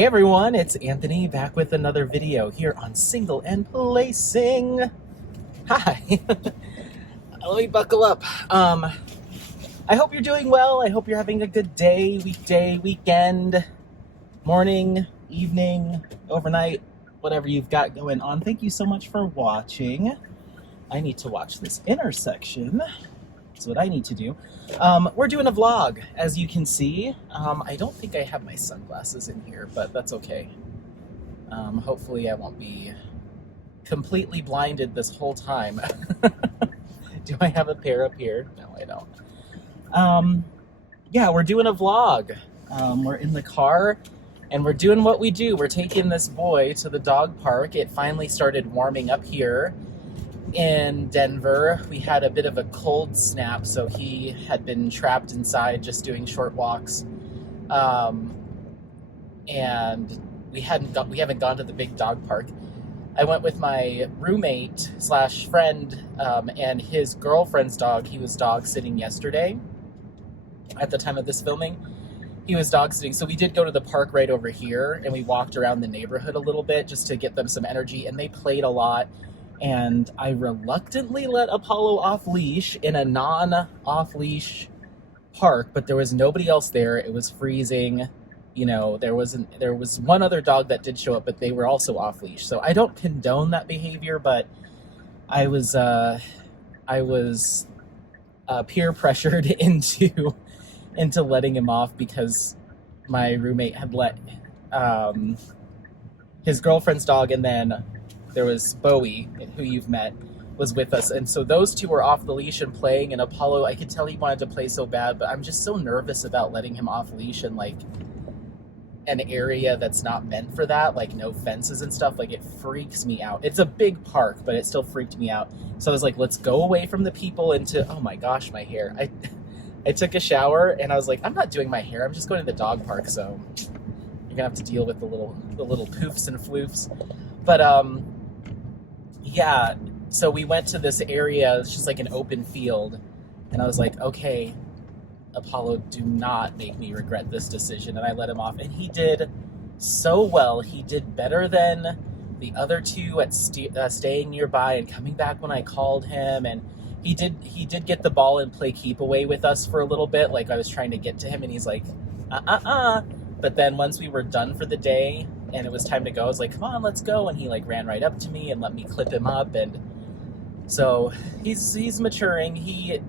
Hey everyone, it's Anthony back with another video here on Single and Placing. Hi. Let me buckle up. I hope you're doing well. I hope you're having a good day, weekday, weekend, morning, evening, overnight, whatever you've got going on. Thank you so much for watching. I need to watch this intersection. That's what I need to do. We're doing a vlog, as you can see. I don't think I have my sunglasses in here, but that's okay. Hopefully I won't be completely blinded this whole time. Do I have a pair up here? No, I don't. Yeah, we're doing a vlog. We're in the car and we're doing what we do. We're taking this boy to the dog park. It finally started warming up here in Denver. We had a bit of a cold snap, so he had been trapped inside just doing short walks. And we haven't gone to the big dog park. I went with my roommate slash friend and his girlfriend's dog. He was dog sitting yesterday at the time of this filming. He was dog sitting, so we did go to the park right over here and we walked around the neighborhood a little bit just to get them some energy, and they played a lot. And I reluctantly let Apollo off leash in a non-off leash park, but there was nobody else there. It was freezing. You know, there was one other dog that did show up, but they were also off leash. So I don't condone that behavior, but I was peer pressured into letting him off because my roommate had let his girlfriend's dog, and then there was Bowie, who you've met, was with us. And so those two were off the leash and playing, and Apollo, I could tell he wanted to play so bad, but I'm just so nervous about letting him off leash in like an area that's not meant for that, like no fences and stuff. Like, it freaks me out. It's a big park, but it still freaked me out. So I was like, let's go away from the people into, oh my gosh, my hair. I took a shower and I was like, I'm not doing my hair. I'm just going to the dog park. So you're gonna have to deal with the little poofs and floofs. But, yeah, so we went to this area. It's just like an open field, and I was like, okay, Apollo, do not make me regret this decision. And I let him off, and he did so well. He did better than the other two at staying nearby and coming back when I called him. And he did get the ball and play keep away with us for a little bit. Like, I was trying to get to him and he's like, But then once we were done for the day and it was time to go, I was like, come on, let's go. And he like ran right up to me and let me clip him up. And so he's maturing. He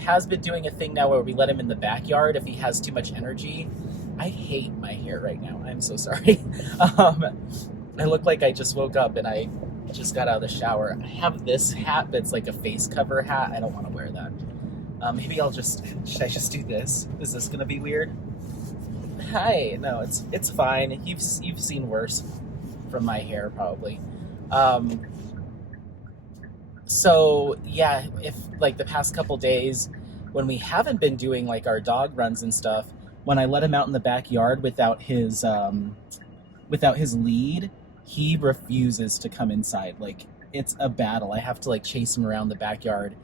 has been doing a thing now where we let him in the backyard if he has too much energy. I hate my hair right now. I'm so sorry. I look like I just woke up and I just got out of the shower. I have this hat that's like a face cover hat. I don't want to wear that. Maybe should I just do this? Is this gonna be weird? Hi. No, it's fine. You've seen worse from my hair probably. So yeah, if like the past couple days when we haven't been doing like our dog runs and stuff, when I let him out in the backyard without his lead, he refuses to come inside. Like, it's a battle. I have to like chase him around the backyard,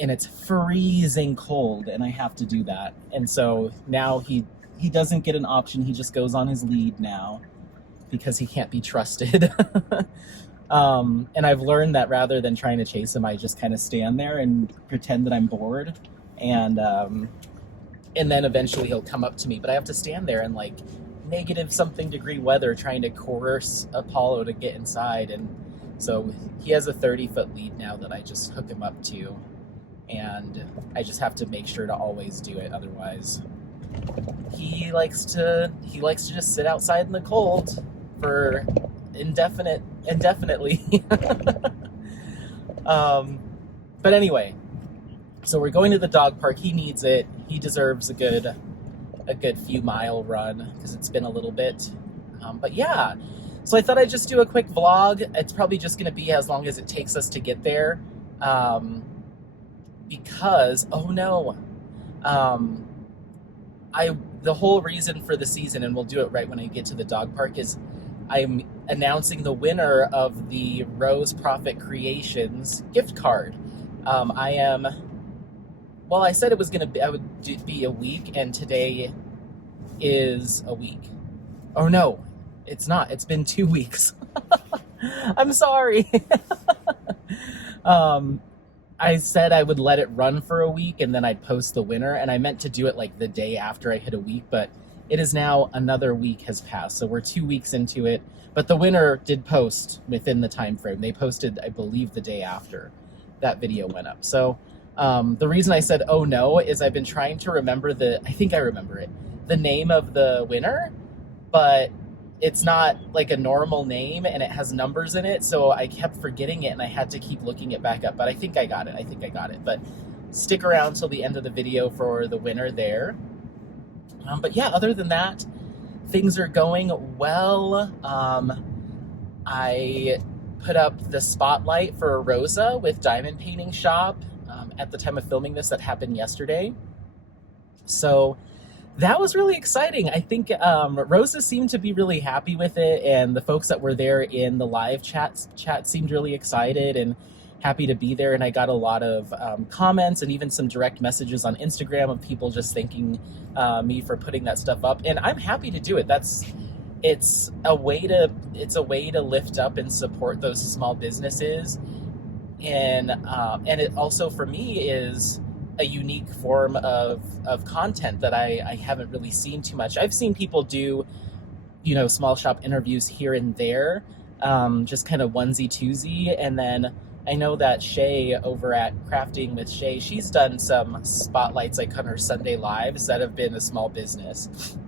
and it's freezing cold, and I have to do that. And so now he doesn't get an option. He just goes on his lead now because he can't be trusted. And I've learned that rather than trying to chase him, I just kind of stand there and pretend that I'm bored. And then eventually he'll come up to me, but I have to stand there in like negative something degree weather trying to coerce Apollo to get inside. And so he has a 30-foot lead now that I just hook him up to, and I just have to make sure to always do it. Otherwise, he likes to just sit outside in the cold for indefinitely. But anyway, so we're going to the dog park. He needs it. He deserves a good few mile run because it's been a little bit. But yeah, so I thought I'd just do a quick vlog. It's probably just going to be as long as it takes us to get there. Because, oh no, the whole reason for the season, and we'll do it right when I get to the dog park, is I'm announcing the winner of the Rose Proffitt Creations gift card. I said it was going to be, I would be a week, and today is a week. Oh no, it's not. It's been 2 weeks. I'm sorry. um, I said I would let it run for a week and then I'd post the winner, and I meant to do it like the day after I hit a week, but it is now another week has passed, so we're 2 weeks into it. But the winner did post within the time frame. They posted, I believe, the day after that video went up. So the reason I said oh no is I've been trying to remember I think I remember it, the name of the winner, but it's not like a normal name and it has numbers in it, so I kept forgetting it and I had to keep looking it back up. But I think I got it. But stick around till the end of the video for the winner there. But yeah, other than that, things are going well. I put up the spotlight for Rosa with Diamond Painting Shop at the time of filming this. That happened yesterday. So that was really exciting. I think Rosa seemed to be really happy with it, and the folks that were there in the live chat seemed really excited and happy to be there. And I got a lot of comments and even some direct messages on Instagram of people just thanking me for putting that stuff up. And I'm happy to do it. It's a way to lift up and support those small businesses. And it also for me is a unique form of content that I haven't really seen too much. I've seen people do, small shop interviews here and there, just kind of onesie twosie. And then I know that Shay over at Crafting with Shay, she's done some spotlights like on her Sunday lives that have been a small business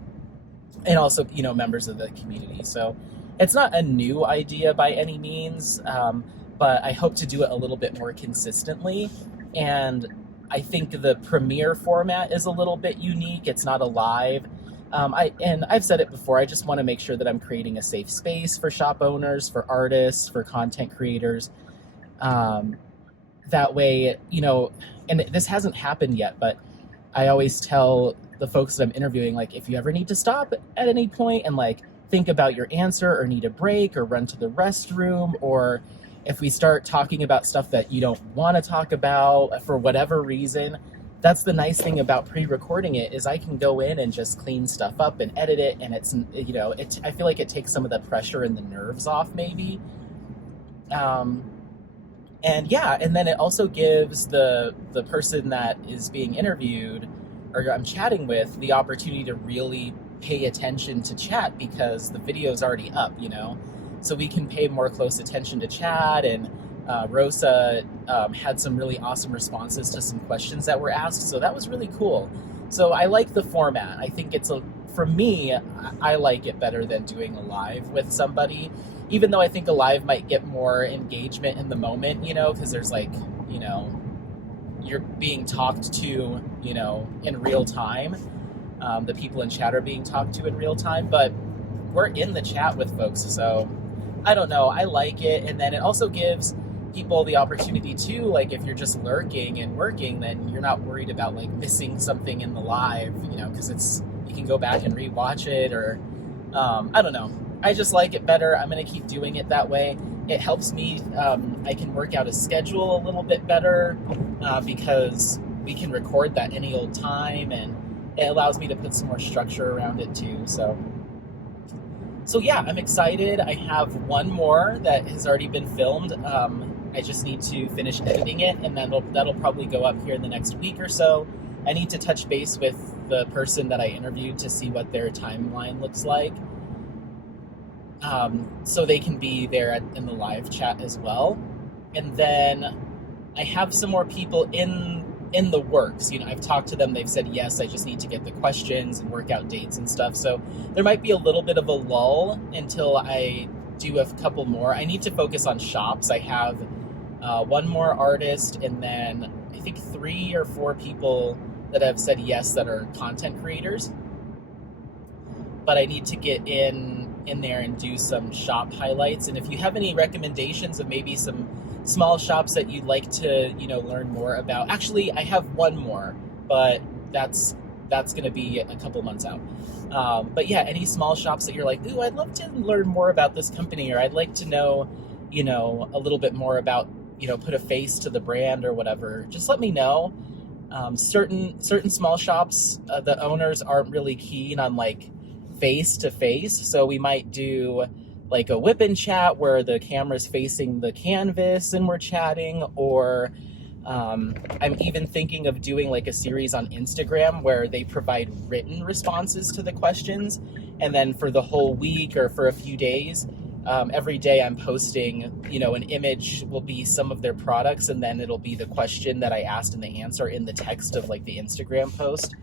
and also, members of the community. So it's not a new idea by any means, but I hope to do it a little bit more consistently. And I think the premiere format is a little bit unique. It's not a live. I've said it before, I just want to make sure that I'm creating a safe space for shop owners, for artists, for content creators. That way, and this hasn't happened yet, but I always tell the folks that I'm interviewing, like, if you ever need to stop at any point and like think about your answer or need a break or run to the restroom, or if we start talking about stuff that you don't want to talk about for whatever reason, that's the nice thing about pre-recording it, is I can go in and just clean stuff up and edit it. And it's, I feel like it takes some of the pressure and the nerves off maybe. And then it also gives the person that is being interviewed or I'm chatting with the opportunity to really pay attention to chat, because the video is already up, so we can pay more close attention to chat. And Rosa had some really awesome responses to some questions that were asked, so that was really cool. So I like the format. I think for me, I like it better than doing a live with somebody, even though I think a live might get more engagement in the moment, because there's you're being talked to, in real time. The people in chat are being talked to in real time, but we're in the chat with folks. So I don't know. I like it. And then it also gives people the opportunity to, like, if you're just lurking and working, then you're not worried about like missing something in the live, because you can go back and rewatch it, or I don't know. I just like it better. I'm going to keep doing it that way. It helps me. I can work out a schedule a little bit better because we can record that any old time, and it allows me to put some more structure around it too. So yeah, I'm excited. I have one more that has already been filmed. I just need to finish editing it, and then that'll probably go up here in the next week or so. I need to touch base with the person that I interviewed to see what their timeline looks like. So they can be there in the live chat as well. And then I have some more people in the works. I've talked to them, they've said yes, I just need to get the questions and work out dates and stuff. So there might be a little bit of a lull until I do a couple more. I need to focus on shops. I have one more artist, and then I think 3 or 4 people that have said yes that are content creators. But I need to get in there and do some shop highlights. And if you have any recommendations of maybe some small shops that you'd like to, learn more about. Actually, I have one more, but that's going to be a couple months out. But yeah, any small shops that you're like, ooh, I'd love to learn more about this company, or I'd like to know, a little bit more about, put a face to the brand or whatever, just let me know. Certain small shops, the owners aren't really keen on like face to face. So we might do like a whip and chat where the camera's facing the canvas and we're chatting, or I'm even thinking of doing like a series on Instagram where they provide written responses to the questions. And then for the whole week or for a few days, every day I'm posting, you know, an image will be some of their products, and then it'll be the question that I asked and the answer in the text of like the Instagram post.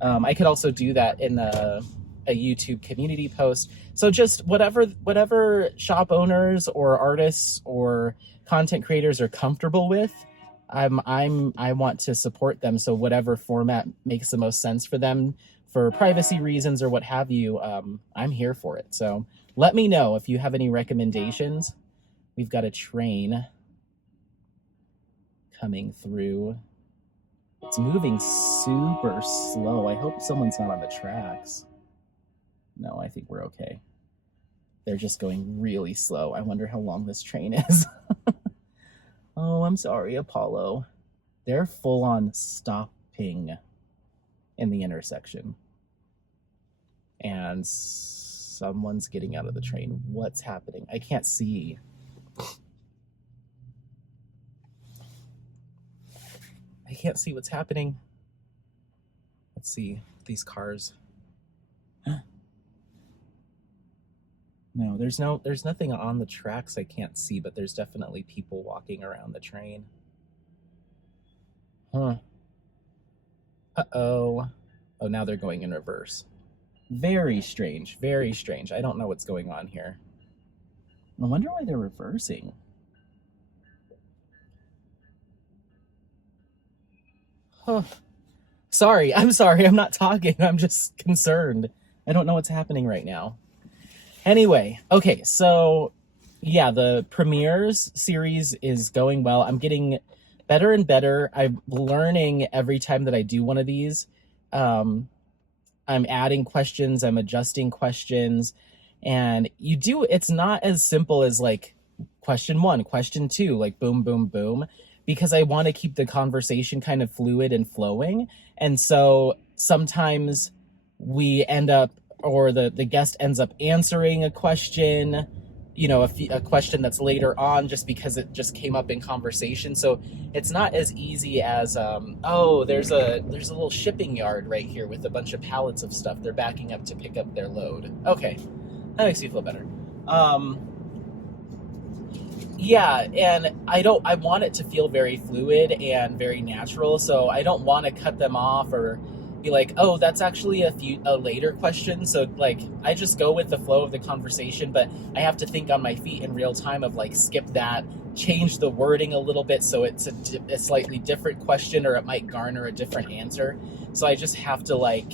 I could also do that in a YouTube community post. So just whatever shop owners or artists or content creators are comfortable with, I want to support them. So whatever format makes the most sense for them for privacy reasons or what have you, I'm here for it. So let me know if you have any recommendations. We've got a train coming through. It's moving super slow. I hope someone's not on the tracks. No, I think we're okay. They're just going really slow. I wonder how long this train is. Oh, I'm sorry, Apollo. They're full on stopping in the intersection. And someone's getting out of the train. What's happening? I can't see. I can't see what's happening. Let's see these cars. No, there's nothing on the tracks I can't see, but there's definitely people walking around the train. Huh. Uh-oh. Oh, now they're going in reverse. Very strange, very strange. I don't know what's going on here. I wonder why they're reversing. Huh. Sorry, I'm not talking. I'm just concerned. I don't know what's happening right now. Anyway, okay, so yeah, the premieres series is going well. I'm getting better and better. I'm learning every time that I do one of these. I'm adding questions, I'm adjusting questions, and it's not as simple as like question 1, question 2, like boom, boom, boom, because I want to keep the conversation kind of fluid and flowing. And so sometimes we end up, or the guest ends up answering a question, you know, a question that's later on just because it just came up in conversation. So it's not as easy as, oh, there's a little shipping yard right here with a bunch of pallets of stuff. They're backing up to pick up their load. Okay, that makes me feel better. Yeah, and I want it to feel very fluid and very natural, so I don't want to cut them off or be like, oh, that's actually a later question. So like, I just go with the flow of the conversation, but I have to think on my feet in real time of like, skip that, change the wording a little bit so it's a slightly different question, or it might garner a different answer. So I just have to like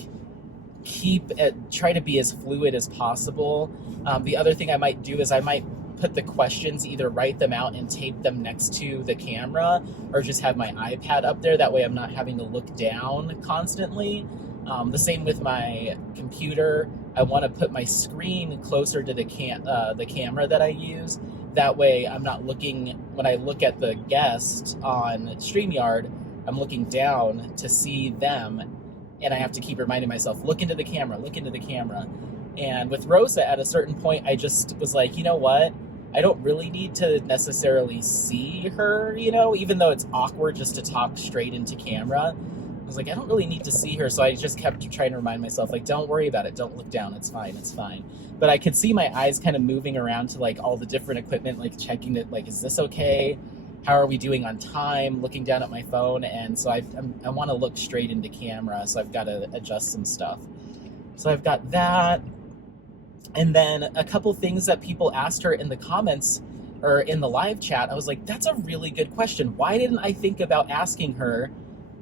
try to be as fluid as possible. The other thing I might do is I might put the questions, either write them out and tape them next to the camera, or just have my iPad up there. That way I'm not having to look down constantly. The same with my computer. I want to put my screen closer to the camera that I use. That way I'm not looking, when I look at the guest on StreamYard, I'm looking down to see them, and I have to keep reminding myself, look into the camera, look into the camera. And with Rosa, at a certain point, I just was like, you know what? I don't really need to necessarily see her, you know, even though it's awkward just to talk straight into camera. I was like, I don't really need to see her. So I just kept trying to remind myself, like, don't worry about it. Don't look down. It's fine. It's fine. But I could see my eyes kind of moving around to like all the different equipment, like checking it, like, is this okay? How are we doing on time? Looking down at my phone. And so I want to look straight into camera. So I've got to adjust some stuff. So I've got that. And then a couple things that people asked her in the comments or in the live chat, I was like, that's a really good question. Why didn't I think about asking her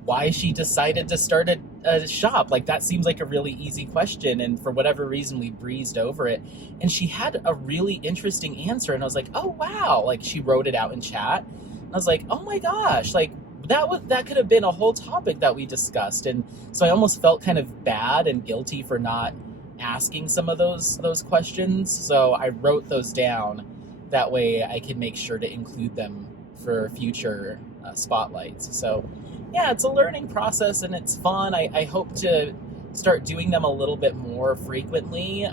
why she decided to start a shop? Like, that seems like a really easy question. And for whatever reason, we breezed over it. And she had a really interesting answer. And I was like, oh, wow. Like, she wrote it out in chat. And I was like, oh my gosh, like that could have been a whole topic that we discussed. And so I almost felt kind of bad and guilty for not asking some of those questions. So I wrote those down. That way I can make sure to include them for future spotlights. So yeah, it's a learning process and it's fun. I hope to start doing them a little bit more frequently,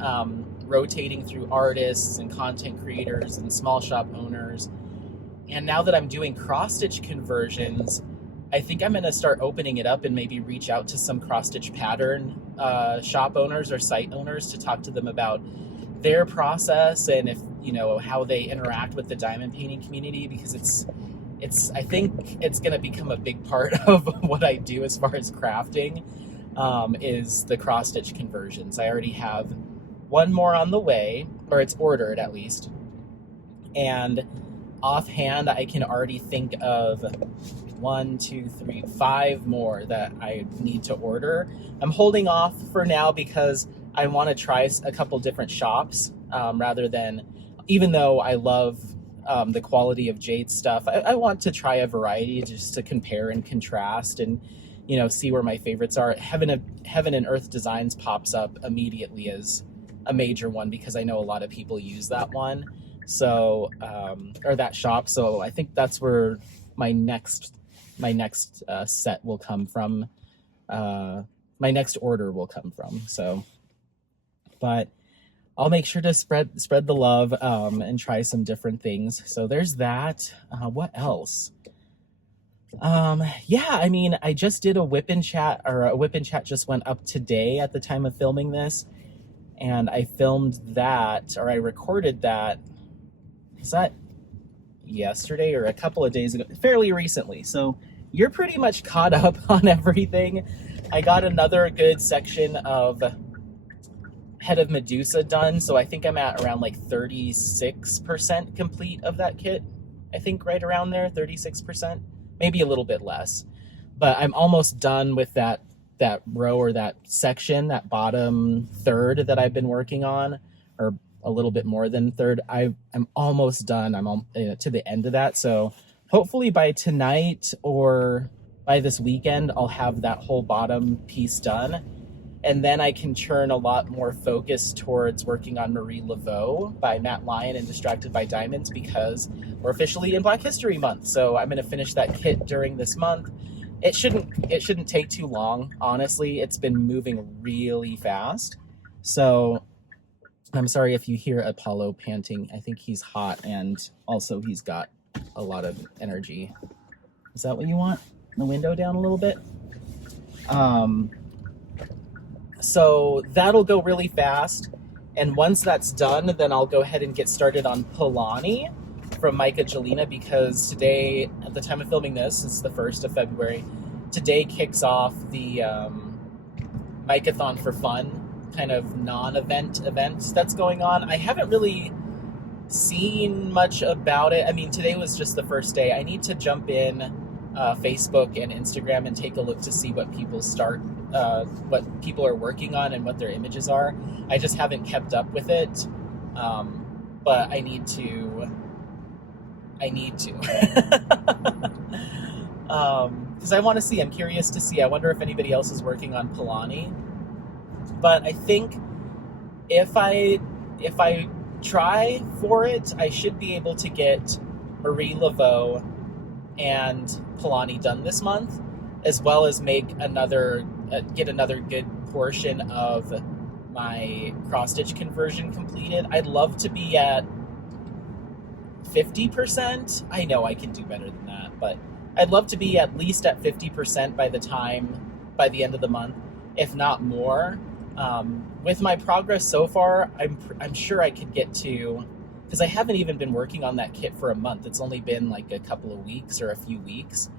rotating through artists and content creators and small shop owners. And now that I'm doing cross-stitch conversions, I think I'm going to start opening it up and maybe reach out to some cross-stitch pattern shop owners or site owners to talk to them about their process and if, you know, how they interact with the diamond painting community, because it's I think it's going to become a big part of what I do as far as crafting, is the cross-stitch conversions. I already have one more on the way, or it's ordered at least. And offhand, I can already think of 1, 2, 3, 5 more that I need to order. I'm holding off for now because I want to try a couple different shops, rather than, even though I love the quality of Jade's stuff, I want to try a variety just to compare and contrast and, you know, see where my favorites are. Heaven and Earth Designs pops up immediately as a major one because I know a lot of people use that one. So, or that shop. So I think that's where my next set will come from. My next order will come from. So, but I'll make sure to spread the love, and try some different things. So there's that. What else? Yeah, I mean, I just did a whip and chat, or a whip and chat just went up today at the time of filming this. And I filmed that, or I recorded that. Is that yesterday or a couple of days ago? Fairly recently. So you're pretty much caught up on everything. I got another good section of Head of Medusa done. So I think I'm at around like 36% complete of that kit. I think right around there, 36%, maybe a little bit less. But I'm almost done with that row, or that section, that bottom third that I've been working on, or a little bit more than third. I'm almost done. I'm to the end of that. So hopefully by tonight or by this weekend, I'll have that whole bottom piece done. And then I can turn a lot more focus towards working on Marie Laveau by Matt Lyon and Distracted by Diamonds, because we're officially in Black History Month. So I'm going to finish that kit during this month. It shouldn't take too long, honestly. It's been moving really fast. So I'm sorry if you hear Apollo panting. I think he's hot, and also he's got a lot of energy. Is that what you want? The window down a little bit? So that'll go really fast. And once that's done, then I'll go ahead and get started on Polani from Micah Jelena, because today, at the time of filming this, it's the 1st of February, today kicks off the Micathon for Fun kind of non-event that's going on. I haven't really seen much about it. I mean, today was just the first day. I need to jump in Facebook and Instagram and take a look to see what people what people are working on and what their images are. I just haven't kept up with it, but I need to. Because I want to see. I'm curious to see. I wonder if anybody else is working on Polani. But I think if I try for it, I should be able to get Marie Laveau and Polani done this month, as well as make get another good portion of my cross-stitch conversion completed. I'd love to be at 50%. I know I can do better than that, but I'd love to be at least at 50% by the end of the month, if not more. With my progress so far, I'm sure I could get to, because I haven't even been working on that kit for a month. It's only been like a couple of weeks or a few weeks,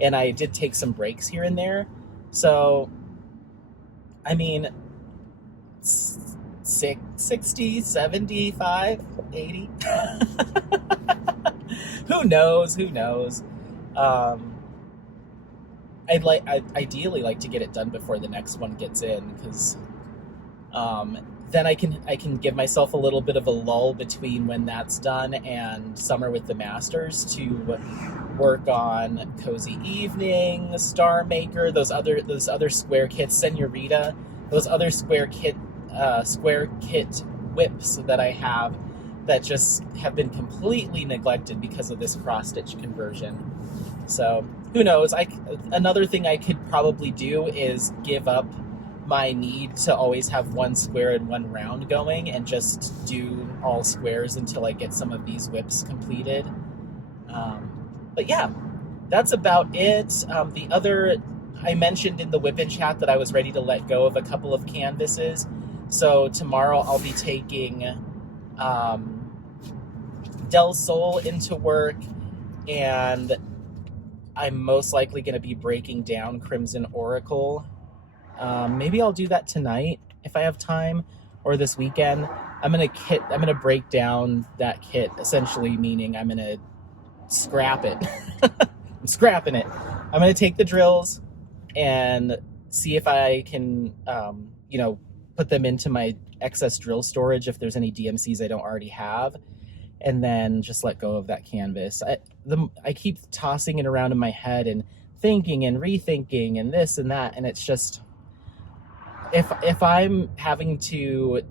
and I did take some breaks here and there. So, I mean, 60, 75, 80. Who knows? I'd ideally like to get it done before the next one gets in, because then I can give myself a little bit of a lull between when that's done and Summer with the Masters to work on Cozy Evening, Star Maker, those other square kits, Senorita, those other square kit whips that I have that just have been completely neglected because of this cross-stitch conversion. So who knows? Another thing I could probably do is give up my need to always have one square and one round going and just do all squares until I get some of these whips completed. But yeah, that's about it. The other, I mentioned in the whip-in chat that I was ready to let go of a couple of canvases. So tomorrow I'll be taking Del Sol into work, and I'm most likely going to be breaking down Crimson Oracle. Maybe I'll do that tonight if I have time, or this weekend. I'm gonna break down that kit, essentially meaning I'm gonna scrap it. I'm scrapping it. I'm gonna take the drills and see if I can, put them into my excess drill storage if there's any DMCs I don't already have, and then just let go of that canvas. I keep tossing it around in my head and thinking and rethinking and this and that, and it's just, if I'm having to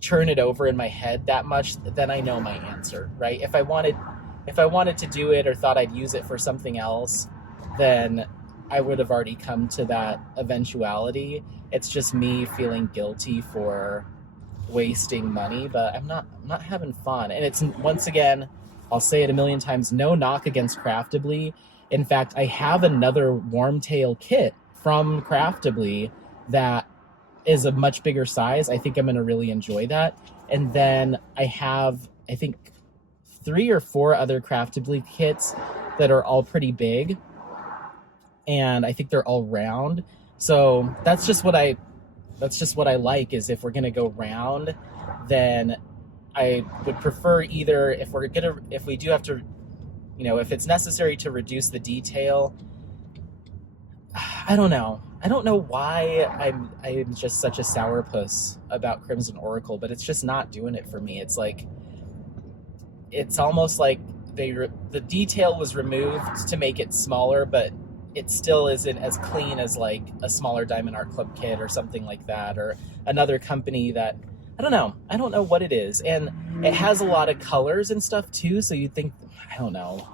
churn it over in my head that much, then I know my answer, right? If I wanted to do it or thought I'd use it for something else, then I would have already come to that eventuality. It's just me feeling guilty for wasting money, but I'm not having fun. And it's, once again, I'll say it a million times, no knock against Craftably. In fact, I have another Warmtail kit from Craftably that is a much bigger size. I think I'm going to really enjoy that. And then I have, I think, 3 or 4 other Craftably kits that are all pretty big, and I think they're all round. So that's just what I like, is if we're going to go round, then I would prefer either, if we do have to, if it's necessary to reduce the detail, I don't know why I'm just such a sourpuss about Crimson Oracle, but it's just not doing it for me. It's like, it's almost like the detail was removed to make it smaller, but it still isn't as clean as like a smaller Diamond Art Club kit or something like that, or another company that, I don't know what it is. And it has a lot of colors and stuff too, so you'd think, I don't know.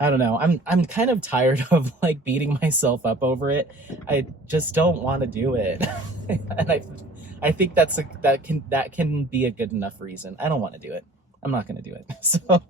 I'm kind of tired of like beating myself up over it. I just don't want to do it. And I think that can be a good enough reason. I don't want to do it. I'm not going to do it. So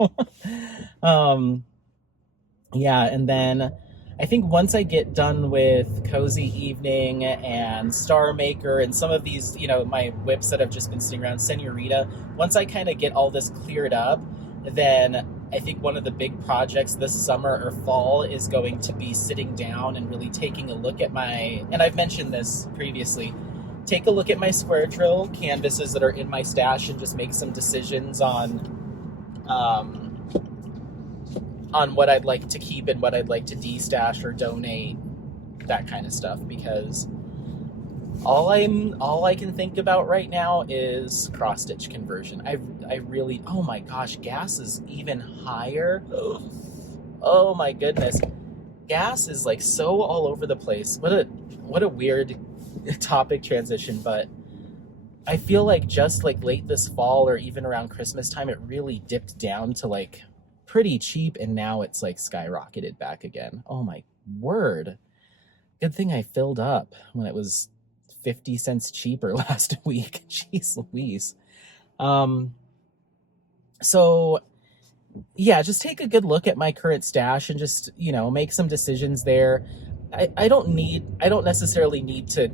yeah, and then I think once I get done with Cozy Evening and Star Maker and some of these, my whips that have just been sitting around, Senorita, once I kind of get all this cleared up, then I think one of the big projects this summer or fall is going to be sitting down and really taking a look at and I've mentioned this previously, take a look at my square drill canvases that are in my stash and just make some decisions on what I'd like to keep and what I'd like to destash or donate, that kind of stuff, because all I can think about right now is cross stitch conversion. I really, oh my gosh, gas is even higher. Oh my goodness, gas is like so all over the place. What a weird topic transition, but I feel like just like late this fall or even around Christmas time, it really dipped down to like pretty cheap, and now it's like skyrocketed back again. Oh my word. Good thing I filled up when it was 50 cents cheaper last week. Jeez Louise. So yeah, just take a good look at my current stash and just, make some decisions there. I don't necessarily need to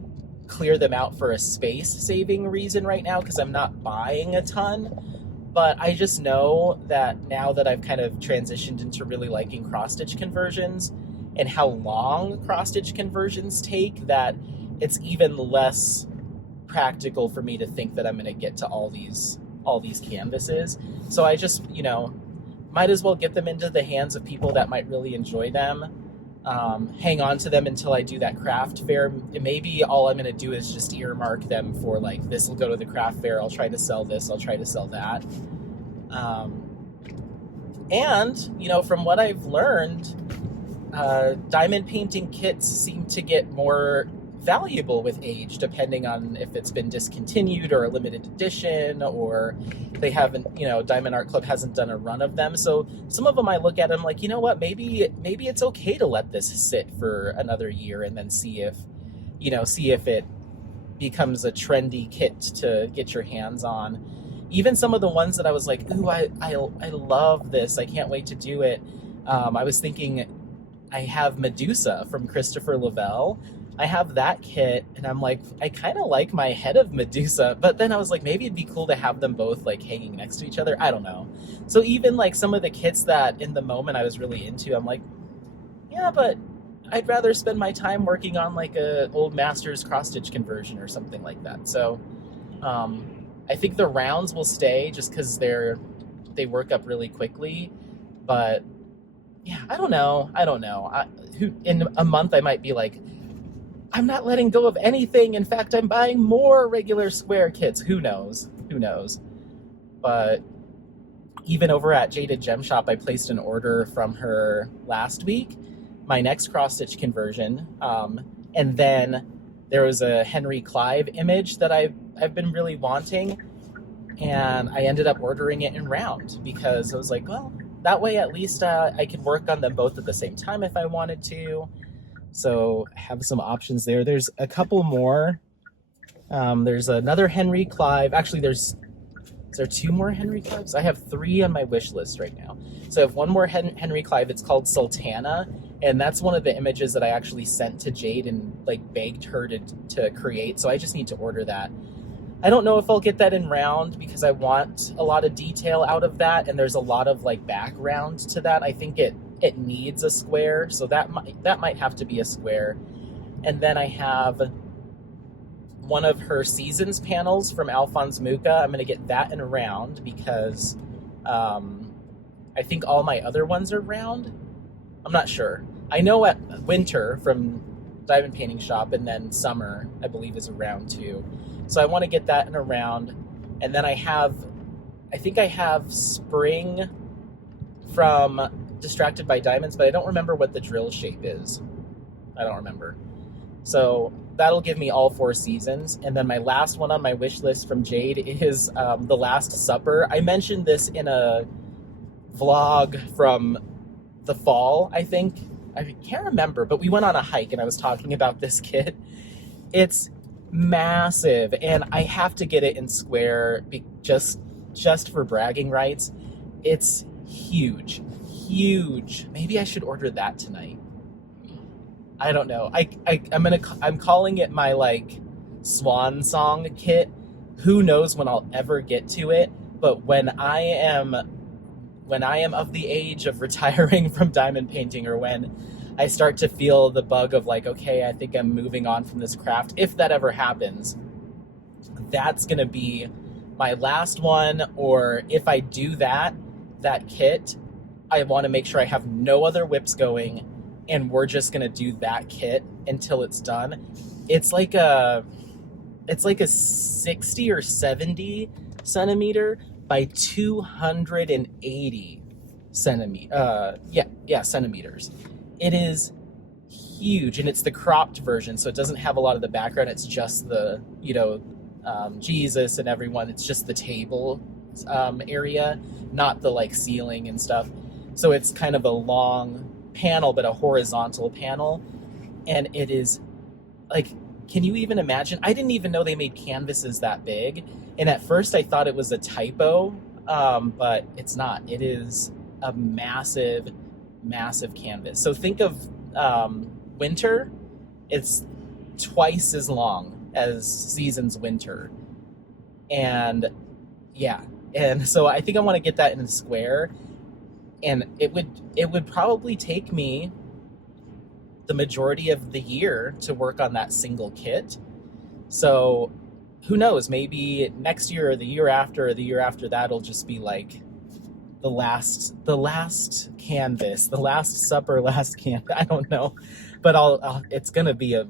clear them out for a space saving reason right now, because I'm not buying a ton. But I just know that now that I've kind of transitioned into really liking cross-stitch conversions and how long cross-stitch conversions take, that it's even less practical for me to think that I'm going to get to all these canvases. So I just, might as well get them into the hands of people that might really enjoy them. Hang on to them until I do that craft fair. Maybe all I'm going to do is just earmark them for like, this will go to the craft fair. I'll try to sell this. I'll try to sell that. And, from what I've learned, diamond painting kits seem to get more valuable with age, depending on if it's been discontinued or a limited edition, or they haven't, Diamond Art Club hasn't done a run of them. So some of them I look at them like, what, maybe it's okay to let this sit for another year and then see if it becomes a trendy kit to get your hands on. Even some of the ones that I was like, ooh, I love this, I can't wait to do it. I was thinking, I have Medusa from Christopher Lavelle. I have that kit, and I'm like, I kind of like my head of Medusa, but then I was like, maybe it'd be cool to have them both like hanging next to each other. I don't know. So even like some of the kits that in the moment I was really into, I'm like, yeah, but I'd rather spend my time working on like a old Masters cross stitch conversion or something like that. So I think the rounds will stay just because they work up really quickly, but yeah, I don't know. In a month I might be like, I'm not letting go of anything. In fact, I'm buying more regular square kits. Who knows? But even over at Jaded Gem Shop, I placed an order from her last week, my next cross stitch conversion. And then there was a Henry Clive image that I've been really wanting, and I ended up ordering it in round because I was like, well, that way at least I could work on them both at the same time if I wanted to. So I have some options there. There's a couple more. There's another Henry Clive. Actually, is there 2 more Henry Clives? I have 3 on my wish list right now. So I have one more Henry Clive. It's called Sultana, and that's one of the images that I actually sent to Jade and like begged her to create. So I just need to order that. I don't know if I'll get that in round because I want a lot of detail out of that, and there's a lot of like background to that. I think it needs a square, so that might have to be a square. And then I have one of her seasons panels from Alphonse Mucha. I'm going to get that in round because I think all my other ones are round. I'm not sure. I know at winter from Diamond Painting Shop, and then summer I believe is a round too. So I want to get that in a round. And then I think I have spring from Distracted by Diamonds, but I don't remember what the drill shape is. I don't remember. So that'll give me all 4 seasons. And then my last one on my wish list from Jade is The Last Supper. I mentioned this in a vlog from the fall, I think. I can't remember, but we went on a hike and I was talking about this kit. It's massive, and I have to get it in square just for bragging rights. It's huge. Maybe I should order that tonight. I don't know. I'm calling it my like swan song kit. Who knows when I'll ever get to it, but when I am of the age of retiring from diamond painting, or when I start to feel the bug of like, okay, I think I'm moving on from this craft, if that ever happens, that's going to be my last one. Or if I do that kit, I want to make sure I have no other whips going, and we're just going to do that kit until it's done. It's like a 60 or 70 centimeter by 280 centimeters. It is huge, and it's the cropped version, so it doesn't have a lot of the background. It's just the, Jesus and everyone. It's just the table area, not the like ceiling and stuff. So it's kind of a long panel, but a horizontal panel. And it is like, can you even imagine? I didn't even know they made canvases that big. And at first I thought it was a typo, but it's not. It is a massive canvas. So think of winter. It's twice as long as Seasons Winter. And yeah. And so I think I want to get that in a square. And it would probably take me the majority of the year to work on that single kit. So who knows, maybe next year or the year after that will just be like the last canvas, the last supper, last canvas. I don't know, but it's gonna be a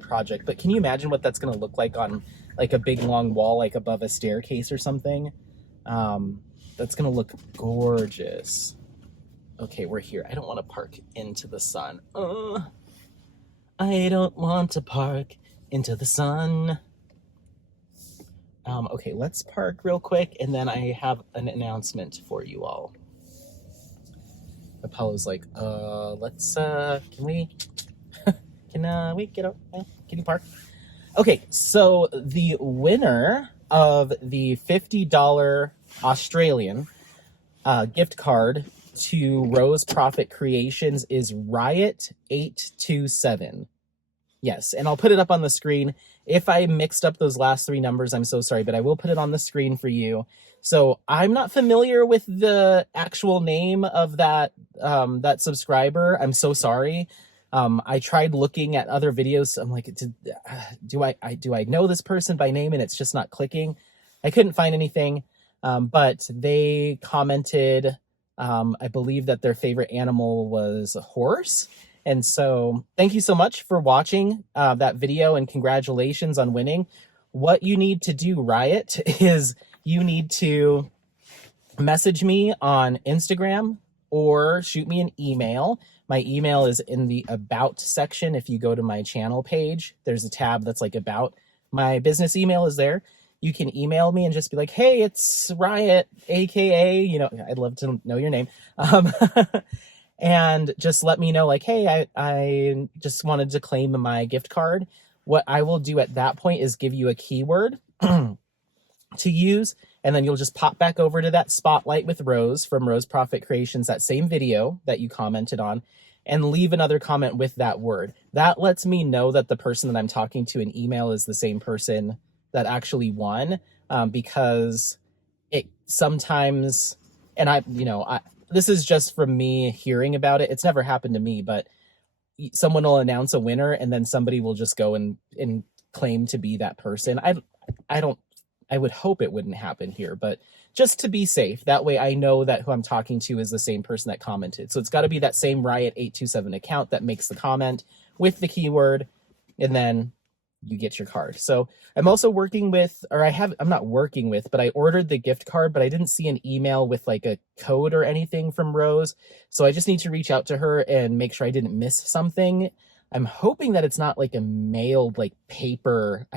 project. But can you imagine what that's gonna look like on like a big long wall, like above a staircase or something? That's gonna look gorgeous. Okay, we're here. I don't want to park into the sun. I don't want to park into the sun. Okay, let's park real quick, and then I have an announcement for you all. Apollo's like, let's, can we get up? Can you park? Okay, so the winner of the $50 Australian gift card to Rose Proffitt Creations is Riot827. Yes, and I'll put it up on the screen. If I mixed up those last three numbers, I'm so sorry, but I will put it on the screen for you. So I'm not familiar with the actual name of that that subscriber. I'm so sorry. I tried looking at other videos. I'm like, do I know this person by name? And it's just not clicking. I couldn't find anything, but they commented. I believe that their favorite animal was a horse. And so thank you so much for watching that video, and congratulations on winning. What you need to do, Riot, is you need to message me on Instagram or shoot me an email. My email is in the About section. If you go to my channel page, there's a tab that's like About. My business email is there. You can email me and just be like, hey, it's Riot, aka, I'd love to know your name. And just let me know, like, hey, I just wanted to claim my gift card. What I will do at that point is give you a keyword to use, and then you'll just pop back over to that spotlight with Rose from Rose Proffitt Creations, that same video that you commented on, and leave another comment with that word. That lets me know that the person that I'm talking to in email is the same person that actually won, because it sometimes, and this is just from me hearing about it. It's never happened to me, but someone will announce a winner and then somebody will just go and claim to be that person. I would hope it wouldn't happen here, but just to be safe, that way I know that who I'm talking to is the same person that commented. So it's got to be that same Riot827 account that makes the comment with the keyword, and then you get your card. So I'm also working with, I'm not working with, but I ordered the gift card, but I didn't see an email with like a code or anything from Rose. So I just need to reach out to her and make sure I didn't miss something. I'm hoping that it's not like a mailed like paper.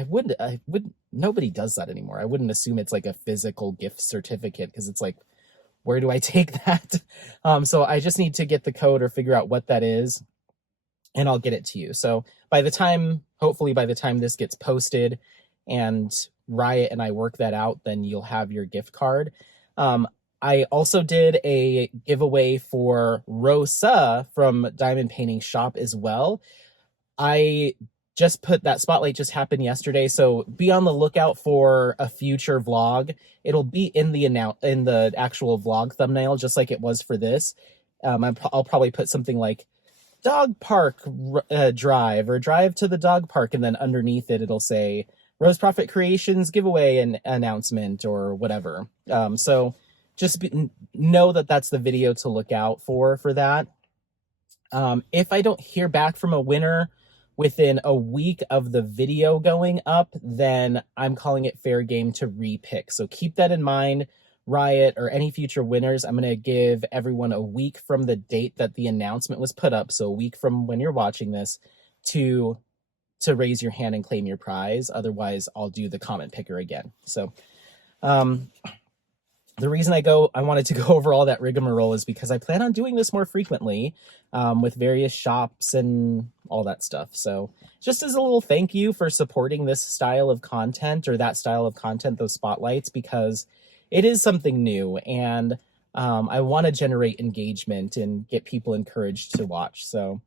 Nobody does that anymore. I wouldn't assume it's like a physical gift certificate, because it's like, where do I take that? So I just need to get the code or figure out what that is, and I'll get it to you. So hopefully by the time this gets posted and Riot and I work that out, then you'll have your gift card. I also did a giveaway for Rosa from Diamond Painting Shop as well. I just put that spotlight, just happened yesterday, so be on the lookout for a future vlog. It'll be in the actual vlog thumbnail, just like it was for this. I'll probably put something like dog park drive, or drive to the dog park, and then underneath it it'll say Rose Proffitt Creations giveaway and announcement or whatever. So just know that that's the video to look out for that. If I don't hear back from a winner within a week of the video going up, then I'm calling it fair game to repick. So keep that in mind. Riot or any future winners, I'm going to give everyone a week from the date that the announcement was put up, so a week from when you're watching this, to raise your hand and claim your prize. Otherwise, I'll do the comment picker again. So the reason I wanted to go over all that rigmarole is because I plan on doing this more frequently with various shops and all that stuff. So just as a little thank you for supporting this style of content, or that style of content, those spotlights, because it is something new, and I want to generate engagement and get people encouraged to watch. So,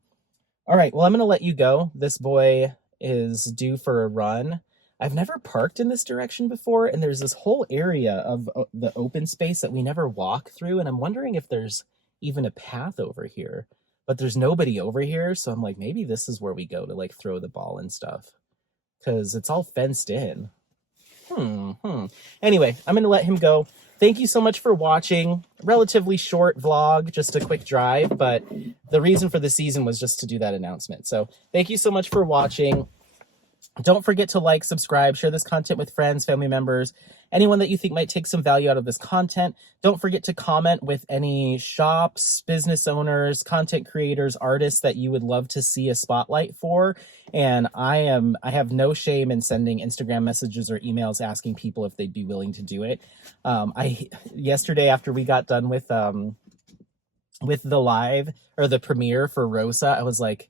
all right, well, I'm going to let you go. This boy is due for a run. I've never parked in this direction before, and there's this whole area of the open space that we never walk through, and I'm wondering if there's even a path over here, but there's nobody over here, so I'm like, maybe this is where we go to like throw the ball and stuff, because it's all fenced in. Anyway, I'm going to let him go. Thank you so much for watching. Relatively short vlog, just a quick drive, but the reason for the season was just to do that announcement. So thank you so much for watching. Don't forget to like, subscribe, share this content with friends, family members, anyone that you think might take some value out of this content. Don't forget to comment with any shops, business owners, content creators, artists that you would love to see a spotlight for. And I have no shame in sending Instagram messages or emails asking people if they'd be willing to do it. Yesterday, after we got done with the live or the premiere for Rosa, I was like,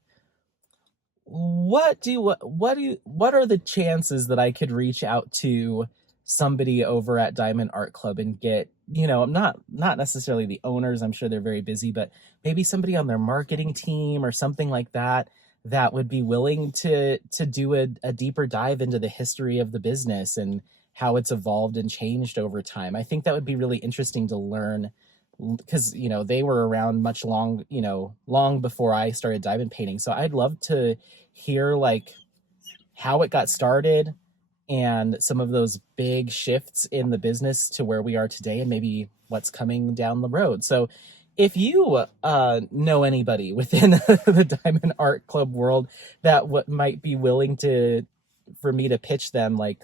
what are the chances that I could reach out to somebody over at Diamond Art Club and get, not necessarily the owners, I'm sure they're very busy, but maybe somebody on their marketing team or something like that that would be willing to do a deeper dive into the history of the business and how it's evolved and changed over time. I think that would be really interesting to learn because they were around long before I started diamond painting. So I'd love to hear like how it got started and some of those big shifts in the business to where we are today and maybe what's coming down the road. So if you know anybody within the Diamond Art Club world that might be willing for me to pitch them, like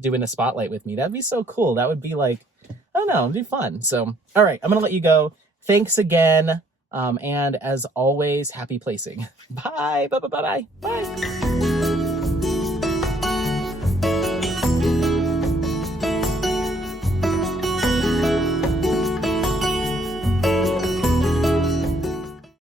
doing a spotlight with me, that'd be so cool. That would be like, I don't know, it'd be fun. So, all right, I'm going to let you go. Thanks again. And as always, happy placing. Bye. Bye. Bye. Bye. Bye.